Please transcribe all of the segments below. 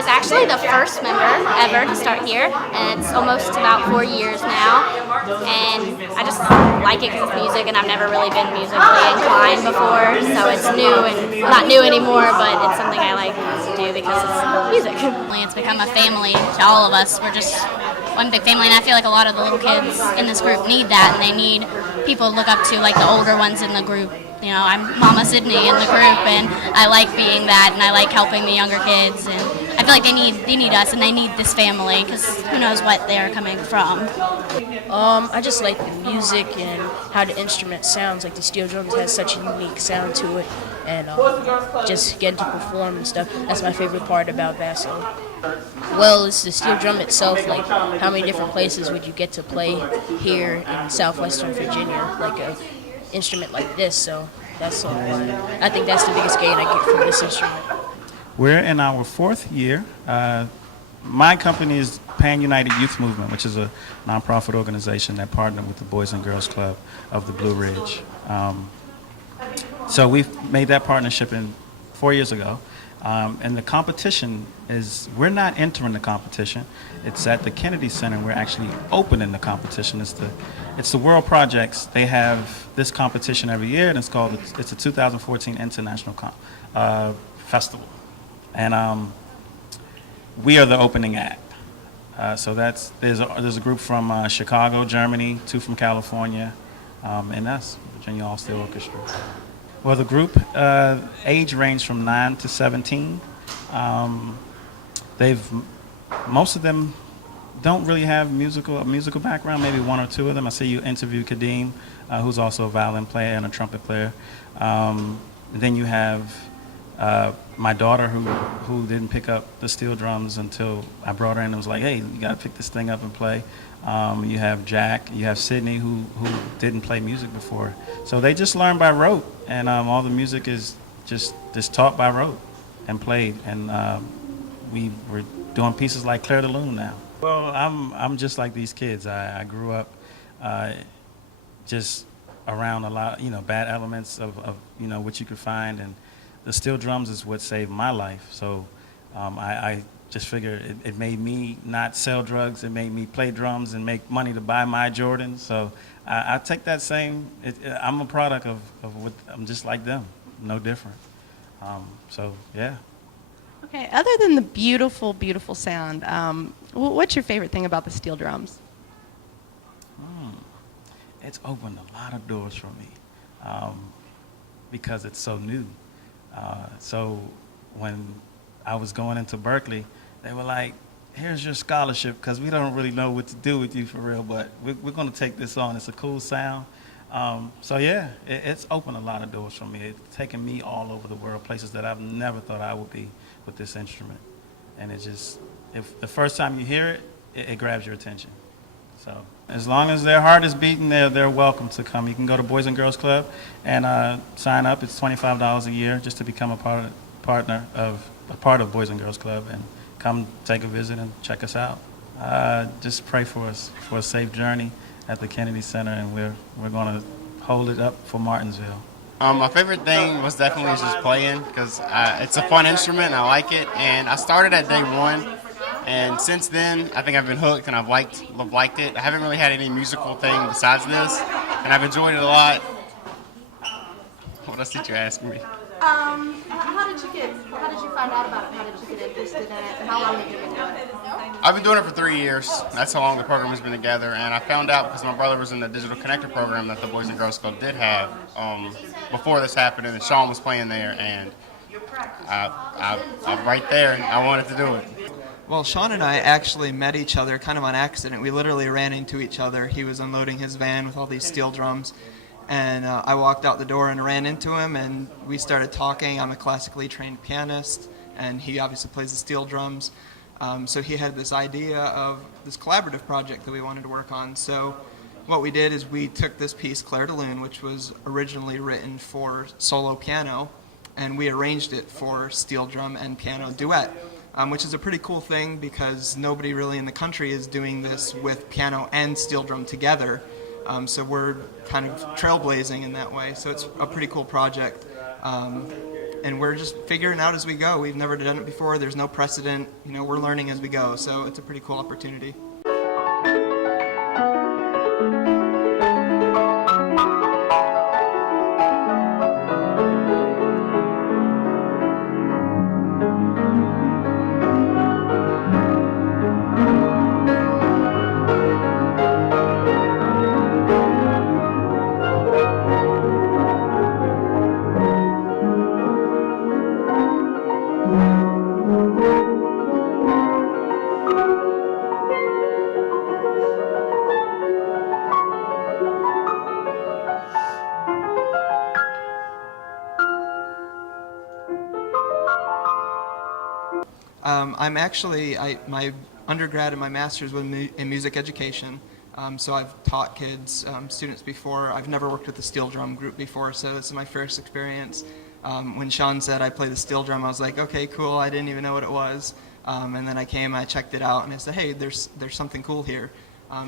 was actually the first member ever to start here, and it's almost about 4 years now. And I just like it because it's music, and I've never really been musically inclined before, so it's new and well, not new anymore, but it's something I like to do because it's music. It's become a family to all of us. We're just one big family, and I feel like a lot of the little kids in this group need that, and they need people to look up to, like the older ones in the group. You know, I'm Mama Sydney in the group, and I like being that, and I like helping the younger kids, and I feel like they need us, and they need this family, because who knows what they are coming from. I just like the music and how the instrument sounds. Like the steel drums has such a unique sound to it, and just getting to perform and stuff. That's my favorite part about Vassal. Well, it's the steel drum itself. Like, how many different places would you get to play here in southwestern Virginia, like a instrument like this? So that's all. I think that's the biggest gain I get from this instrument. We're in our 4th year. My company is Pan United Youth Movement, which is a nonprofit organization that partnered with the Boys and Girls Club of the Blue Ridge. So we've made that partnership 4 years ago. And the competition is, we're not entering the competition. It's at the Kennedy Center. We're actually opening the competition. It's the World Projects. They have this competition every year, and it's a 2014 International Festival. And we are the opening act. So there's a group from Chicago, Germany, 2 from California, and us, Virginia All-Steel Orchestra. Well, the group age range from 9 to 17. Most of them don't really have a musical background. Maybe 1 or 2 of them. I see you interviewed Kadeem, who's also a violin player and a trumpet player. Then you have my daughter who didn't pick up the steel drums until I brought her in and was like, hey, you got to pick this thing up and play. You have Jack, you have Sydney, who didn't play music before. So they just learn by rote, and all the music is just taught by rote and played. And we're doing pieces like Claire de Lune now. Well, I'm just like these kids. I grew up just around a lot, bad elements of what you could find, and the steel drums is what saved my life. So I just figured it made me not sell drugs. It made me play drums and make money to buy my Jordans. So I take that same, I'm a product of what, I'm just like them, no different. So, yeah. Okay, other than the beautiful, beautiful sound, what's your favorite thing about the steel drums? It's opened a lot of doors for me because it's so new. So when I was going into Berkeley, they were like, here's your scholarship, because we don't really know what to do with you for real, but we're going to take this on. It's a cool sound. So yeah, it's opened a lot of doors for me. It's taken me all over the world, places that I've never thought I would be with this instrument. And it just, if the first time you hear it, it grabs your attention. So as long as their heart is beating, they're welcome to come. You can go to Boys and Girls Club and sign up. It's $25 a year just to become a part of Boys and Girls Club, and come take a visit and check us out. Just pray for us for a safe journey at the Kennedy Center, and we're going to hold it up for Martinsville. My favorite thing was definitely just playing, because it's a fun instrument and I like it. And I started at day 1, and since then I think I've been hooked and I've liked it. I haven't really had any musical thing besides this, and I've enjoyed it a lot. What else did you ask me? How did you find out about it? How did you get interested in it? And how long have you been doing it? I've been doing it for 3 years. That's how long the program has been together. And I found out because my brother was in the Digital Connector program that the Boys and Girls Club did have before this happened, and Sean was playing there, and I'm right there, and I wanted to do it. Well, Sean and I actually met each other kind of on accident. We literally ran into each other. He was unloading his van with all these steel drums, and I walked out the door and ran into him, and we started talking. I'm a classically trained pianist, and he obviously plays the steel drums. So he had this idea of this collaborative project that we wanted to work on. So what we did is we took this piece, Claire de Lune, which was originally written for solo piano, and we arranged it for steel drum and piano duet, which is a pretty cool thing because nobody really in the country is doing this with piano and steel drum together. So we're kind of trailblazing in that way. So it's a pretty cool project. and we're just figuring out as we go. We've never done it before. There's no precedent. You know, we're learning as we go, so it's a pretty cool opportunity. I'm actually, my undergrad and my master's was in music education, so I've taught kids, students before. I've never worked with the steel drum group before, so this is my first experience. When Sean said I play the steel drum, I was like, okay, cool, I didn't even know what it was. And then I came, I checked it out, and I said, hey, there's something cool here.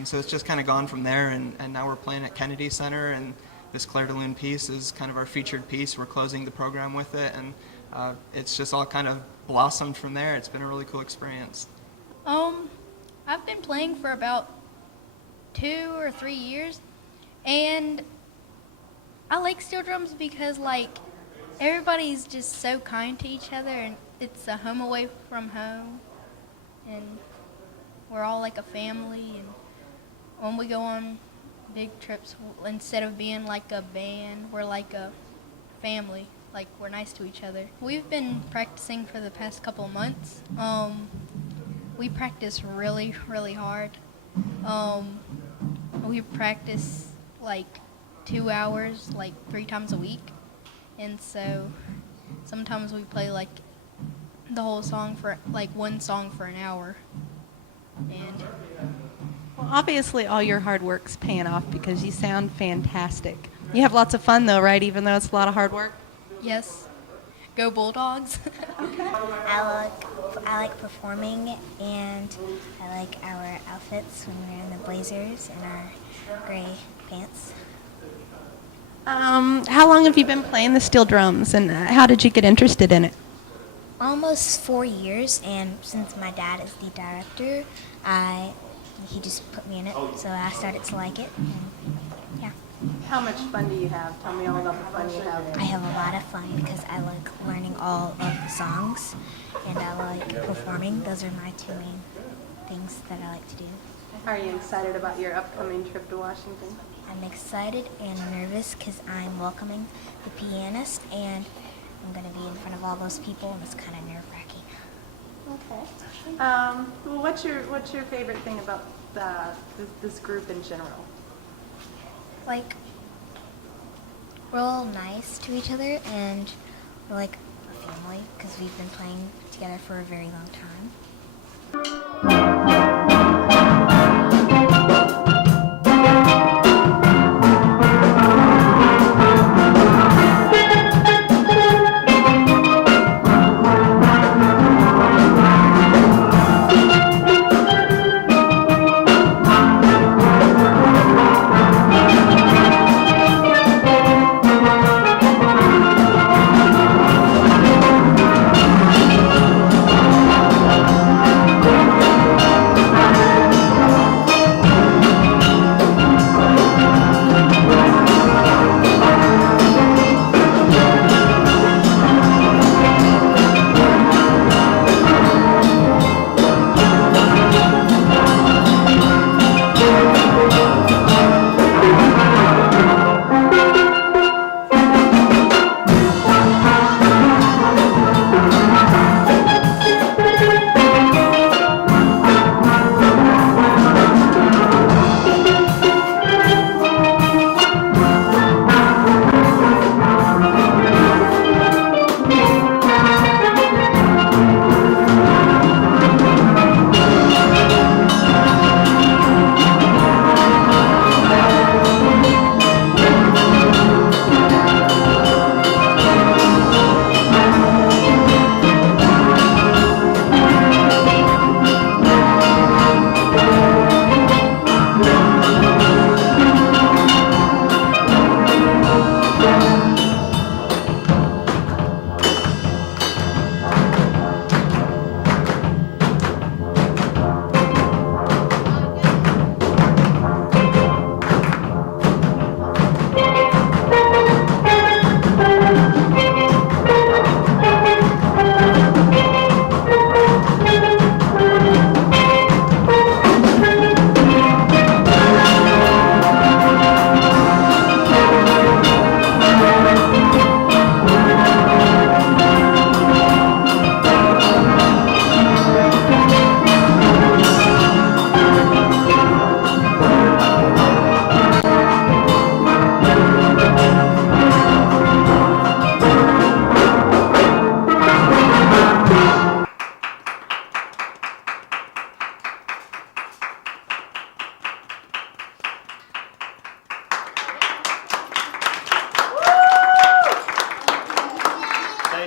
So it's just kind of gone from there, and now we're playing at Kennedy Center, and this Claire de Lune piece is kind of our featured piece. We're closing the program with it, and it's just all kind of blossomed from there. It's been a really cool experience. I've been playing for about 2 or 3 years, and I like steel drums because, like, everybody's just so kind to each other, and it's a home away from home, and we're all like a family, and when we go on big trips, instead of being like a band, we're like a family. Like, we're nice to each other. We've been practicing for the past couple of months. We practice really, really hard. We practice like 2 hours, like 3 times a week. And so sometimes we play like the whole song for, like, one song for an hour. And Well, obviously, all your hard work's paying off because you sound fantastic. You have lots of fun, though, right? Even though it's a lot of hard work. yes, go Bulldogs. I like performing, and I like our outfits when we're in the blazers and our gray pants. How long have you been playing the steel drums, and how did you get interested in it? Almost 4 years, and since my dad is the director, he just put me in it, so I started to like it. And, yeah. How much fun do you have? Tell me all about the fun you have. I have a lot of fun because I like learning all of the songs, and I like performing. Those are my 2 main things that I like to do. Are you excited about your upcoming trip to Washington? I'm excited and nervous because I'm welcoming the pianist, and I'm going to be in front of all those people, and it's kind of nerve-wracking. Okay. Well, what's your favorite thing about this group in general? Like, we're all nice to each other, and we're like a family because we've been playing together for a very long time.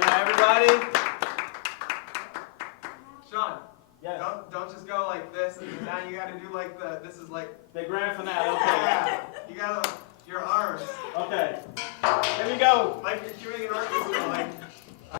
everybody.